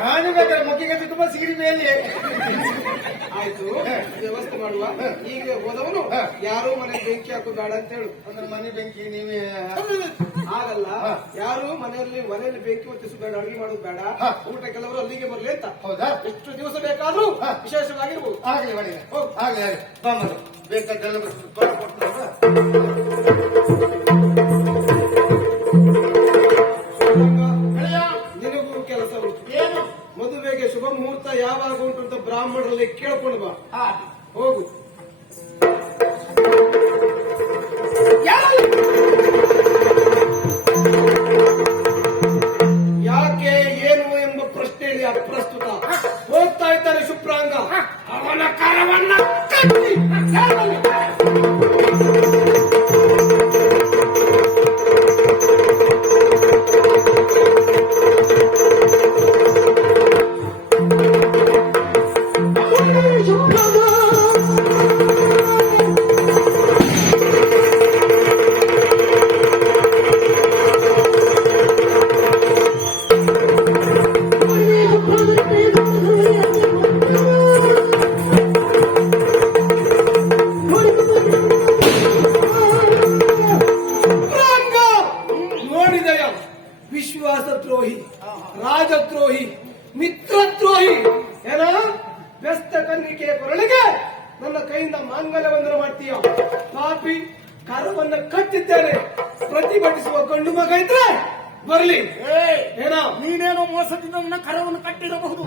ನಾನು ಬೇಕಾದ್ರೆ ತುಂಬಾ ಸಿಗಡಿ ಮೇಲೆ. ಆಯ್ತು ವ್ಯವಸ್ಥೆ ಮಾಡುವ ಈಗ ಹೋದವನು ಯಾರು ಮನೆ ಬೆಂಕಿ ಹಾಕು ಬೇಡ ಅಂತ ಹೇಳು. ಅಂದ್ರೆ ಮನೆ ಬೆಂಕಿ ನೀವೇ? ಆಗಲ್ಲ ಯಾರು ಮನೆಯಲ್ಲಿ ಮನೆಯಲ್ಲಿ ಬೆಂಕಿ ಹೊತ್ತಿಸು ಬೇಡ ಅಡುಗೆ ಮಾಡೋದು ಬೇಡ. ಊಟ ಕೆಲವರು ಅಲ್ಲಿಗೆ ಬರಲಿ ಅಂತ. ಹೌದಾ? ಎಷ್ಟು ದಿವಸ ಬೇಕಾದ್ರೂ. ವಿಶೇಷವಾಗಿರ್ಬೋದು. ಆಗ್ಲಿ ಹೋಗು. ಆಗ್ಲಿ ಆಗ್ಲಿ ಬಾ. ಅವನ ಕರವನ್ನ ಕಟ್ಟಿ ಪಾಪಿ ಕರವನ್ನ ಕಟ್ಟಿದ್ದೇನೆ. ಪ್ರತಿಭಟಿಸುವ ಗಂಡು ಮಗ ಇದ್ರೆ ಬರ್ಲಿ. ಏನ? ನೀನೇನೋ ಮೋಸದಿಂದ ನನ್ನ ಕರವನ್ನು ಕಟ್ಟಿರಬಹುದು.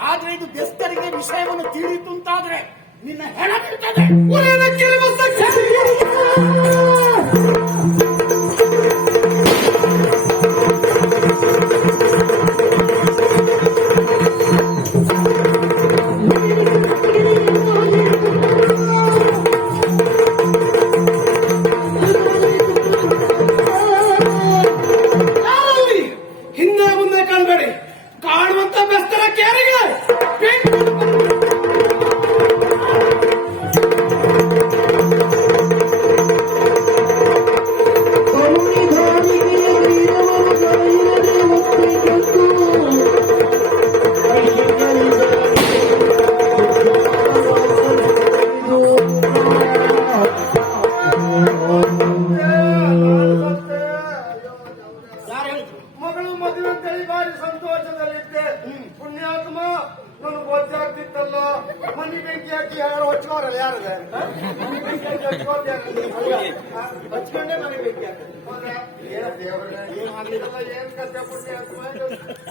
ಆದ್ರೆ ಇದು ಬೆಸ್ತರಿಗೆ ವಿಷಯವನ್ನು ತಿಳಿಯಿತು ಅಂತಾದ್ರೆ ನಿನ್ನ ಹೆಣ ಬಿಡ್ತದೆ ಮುಂದೆ ಕಾಣಬೇಡಿ. ಕಾಣುವಂತ ಬೆಸ್ತರ ಕೇರಿಗೆ.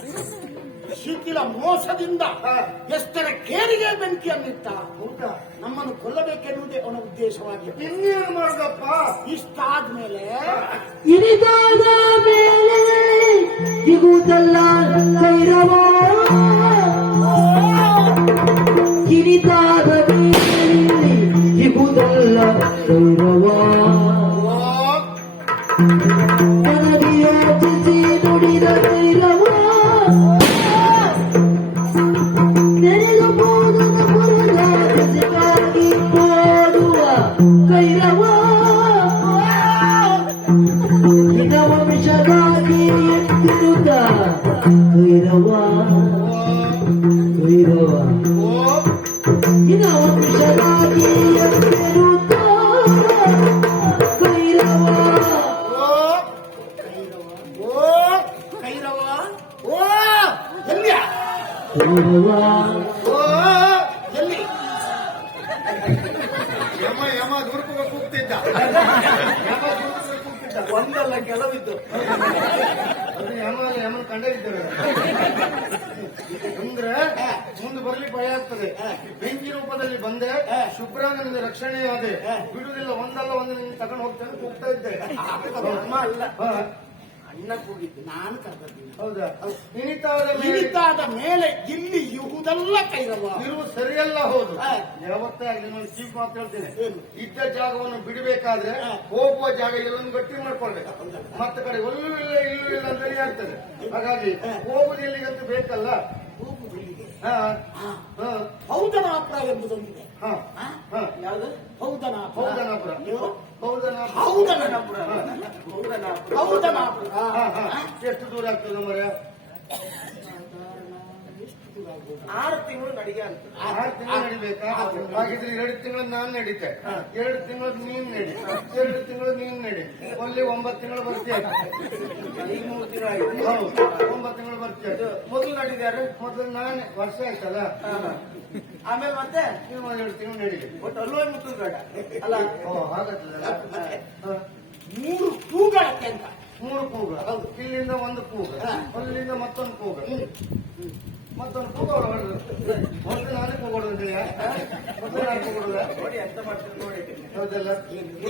ಇದು? ಶಿಥಿಲ ಮೋಸದಿಂದ. ಎಷ್ಟರ ಕೇರಿಗೆ ಬೆಂಕಿಯನ್ನಿಟ್ಟ ಹೌದಾ? ನಮ್ಮನ್ನು ಕೊಲ್ಲಬೇಕೆನ್ನುವುದೇ ಅವನ ಉದ್ದೇಶವಾಗಿ ಇನ್ನೇನು ಇಷ್ಟ ಇಷ್ಟಾದ್ಮೇಲೆ ಇರಿದಾದ ಮೇಲೆ ಇರುವುದಲ್ಲ ಕೈರವ ಮೇಲೆ ಸಿಗುವುದಲ್ಲ ಕೈರವ ನನಗೆ ಯೋಚಿಸಿ ನುಡಿದ ಕೈರವ? ಕೈರವ ನಿನ ಯಮ ಯಮ ದುರ್ಗ ಕೂಗ್ತಿದ್ದ ಯಮ ದುರ್ಗ ಕೂಗ್ತಿದ್ದ ಒಂದಲ್ಲ ಕೆಲವಿದ್ದು. ಅದು ಯಮ ಯಮ ಕಂಡೇ ಇದ್ದಾರೆ ಅಂದ್ರೆ ಮುಂದೆ ಬರ್ಲಿ ಭಯ ಆಗ್ತದೆ. ಬೆಂಕಿ ರೂಪದಲ್ಲಿ ಬಂದೆ ಶುಭ್ರಾನಂದ ರಕ್ಷಣೆಯಾದೆ. ಬಿಡುವುದಿಲ್ಲ ಒಂದಲ್ಲ ಒಂದು ನಿನ್ನ ತಗೊಂಡು ಹೋಗ್ತಾನೆ ಕೂಗ್ತಾ ಇದ್ದೆ. ಅಲ್ಲ. ಅಣ್ಣ ಕೂಗಿದ್ದು ನಾನು ಕರೆದಿದ್ದೀನಿ ಹೌದಾ? ಇಳಿತಾದ ಮೇಲೆ ಇಲ್ಲಿ ಇವುದಲ್ಲ ಕೈರವ ನೀವು ಸರಿಯಲ್ಲ ಹೌದು. ಯಾವತ್ತೇ ಆಗಲಿ ನಾನು ಚೀಫ್ ಮಾತು ಹೇಳ್ತೇನೆ? ಇದ್ದ ಜಾಗವನ್ನು ಬಿಡಬೇಕಾದ್ರೆ ಹೋಗುವ ಜಾಗ ಎಲ್ಲೊಂದು ಗಟ್ಟಿ ಮಾಡ್ಕೊಳ್ಬೇಕು ಮತ್ತೆ ಕಡೆ ಒಲ್ಲೂ ಇಲ್ಲ ಇಲ್ಲೂ ಇಲ್ಲ ಅಂತ ಆಗ್ತದೆ ಹಾಗಾಗಿ ಹೋಗುದು ಇಲ್ಲಿಗಂತೂ ಬೇಕಲ್ಲ. ಹೌದನಾಪುರ ಎಂಬುದೊಂದಿದೆ. ಹಾ. ಹಾ? ಹಾ. ಯಾವುದು? ಹೌದನಾಪುರ. ಹೌದನಾಪುರ. ನೀವು? ಹೌದನಾಪುರ. ಹಾ. ಹಾ ಎಷ್ಟು ದೂರ ಆಗ್ತದೆ ಮರ ಆಗ್ಬೋದು? ಆರು ತಿಂಗಳು ನಡಿಗೆ ಅಂತ. ಆರು ತಿಂಗಳು ನಡಿಬೇಕಾ? ಹಾಗಿದ್ರೆ ಎರಡು ತಿಂಗಳು ನಾನ್ ನಡೀತೆ. ಎರಡು ತಿಂಗಳು ನೀನ್ ನಡಿ. ಎರಡು ತಿಂಗಳು ನೀನ್ ನಡಿ. ಅಲ್ಲಿ ಒಂಬತ್ತು ತಿಂಗಳು ಬರ್ತೀಯ? ಈಗ ಮೂರು ತಿಂಗಳು ಆಯ್ತು. ಹೌದು. ಒಂಬತ್ತು ತಿಂಗಳು ಬರ್ತೀಯ? ಮೊದಲು ನಡೀತಾರೆ ಮೊದಲು ನಾನೇ ವರ್ಷ ಆಯ್ತಲ್ಲ? ಆಮೇಲೆ ಮತ್ತೆ? ನೀವು ಎರಡು ತಿಂಗಳು ನಡೀಲಿ ಒಟ್ಟು ಅಲ್ಲೂ ಮುಟ್ಟು ಬೇಡ. ಅಲ್ಲ? ಓ. ಮೂರು ಕೂಗಳಕ್ಕೆ ಅಂತ. ಮೂರು ಕೂಗ. ಇಲ್ಲಿಂದ ಒಂದು ಕೂಗ. ಅಲ್ಲಿಂದ ಮತ್ತೊಂದು ಕೂಗ. ಮತ್ತೊಂದು ಕೂಗ ಹೊಡೆದು. ಮೊದಲು ನಾನೇ ಕೂಗೊಡುದು ಅಂತೇಳಿ ಮೊದಲು ನಾನು ಕೂಗೊಡುದ ನೋಡಿ ಎಂತ ಮಾಡ್ತೀನಿ ನೋಡಿ. ಹೌದಲ್ಲ?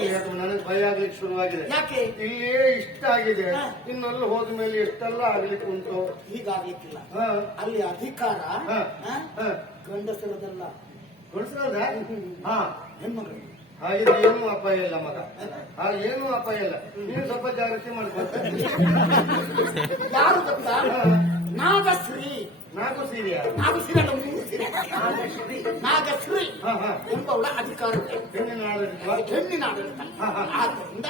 ಯಾಕೆ ನನಗೆ ಭಯ ಆಗ್ಲಿಕ್ಕೆ ಶುರುವಾಗಿದೆ. ಯಾಕೆ? ಇಲ್ಲಿಯೇ ಇಷ್ಟ ಆಗಿದೆ. ಇನ್ನಲ್ಲಿ ಹೋದ ಮೇಲೆ ಎಷ್ಟೆಲ್ಲ ಆಗ್ಲಿಕ್ಕೆ ಉಂಟು? ಹೀಗಾಗ್ಲಿಕ್ಕಿಲ್ಲ ಅಲ್ಲಿ ಅಧಿಕಾರ ಹ. ಹ? ಹ. ಗಂಡಸರದಲ್ಲ. ಗಂಡಸರದ? ಹಾ. ಹೆಣ್ಮಗಳು. ಹಾಗಿದ್ರೆ ಏನೂ ಅಪಾಯ ಇಲ್ಲ ಮಗ. ಆ ಏನೂ ಅಪಾಯ ಇಲ್ಲ. ನೀನು ಸ್ವಲ್ಪ ಜಾಗೃತಿ ಮಾಡ್ಕೊಳ್ತಾರೆ ಯಾರು ಗೊತ್ತಾ? ನಾಗಶ್ರೀ. ನಾಗಶ್ರೀ ನಾಗಶ್ರೀ ಅಲ್ಲ ಮೂರು ಸೀರೆ ನಾಗಶ್ರೀ. ಎಂಬವಳ ಅಧಿಕಾರಕ್ಕೆ. ಹೆಣ್ಣಿನ ಆಡಳಿತ. ಹೆಣ್ಣಿನ ಆಡಳಿತ. ಆದ್ದರಿಂದ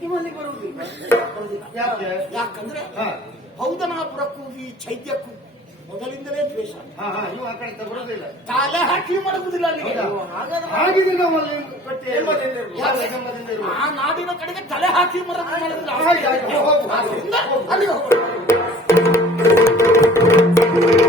ನಿಮ್ಮಲ್ಲಿ ಬರುವುದಿಲ್ಲ. ಬರುವುದಿಲ್ಲ. ಯಾಕೆ? ಯಾಕಂದ್ರೆ ಹೌದನಾಪುರಕ್ಕೂ ಈ ಚೈತ್ಯಕ್ಕೂ ಮೊದಲಿಂದಲೇ ದ್ವೇಷ. ತಲೆ ಹಾಕಿ ಇರ್ಬೋದು? ಆ ನಾಡಿನ ಕಡೆಗೆ ತಲೆ ಹಾಕಿ ಮರಗುದಿಲ್ಲ ಆಯ್ತು, ಆಯ್ತು,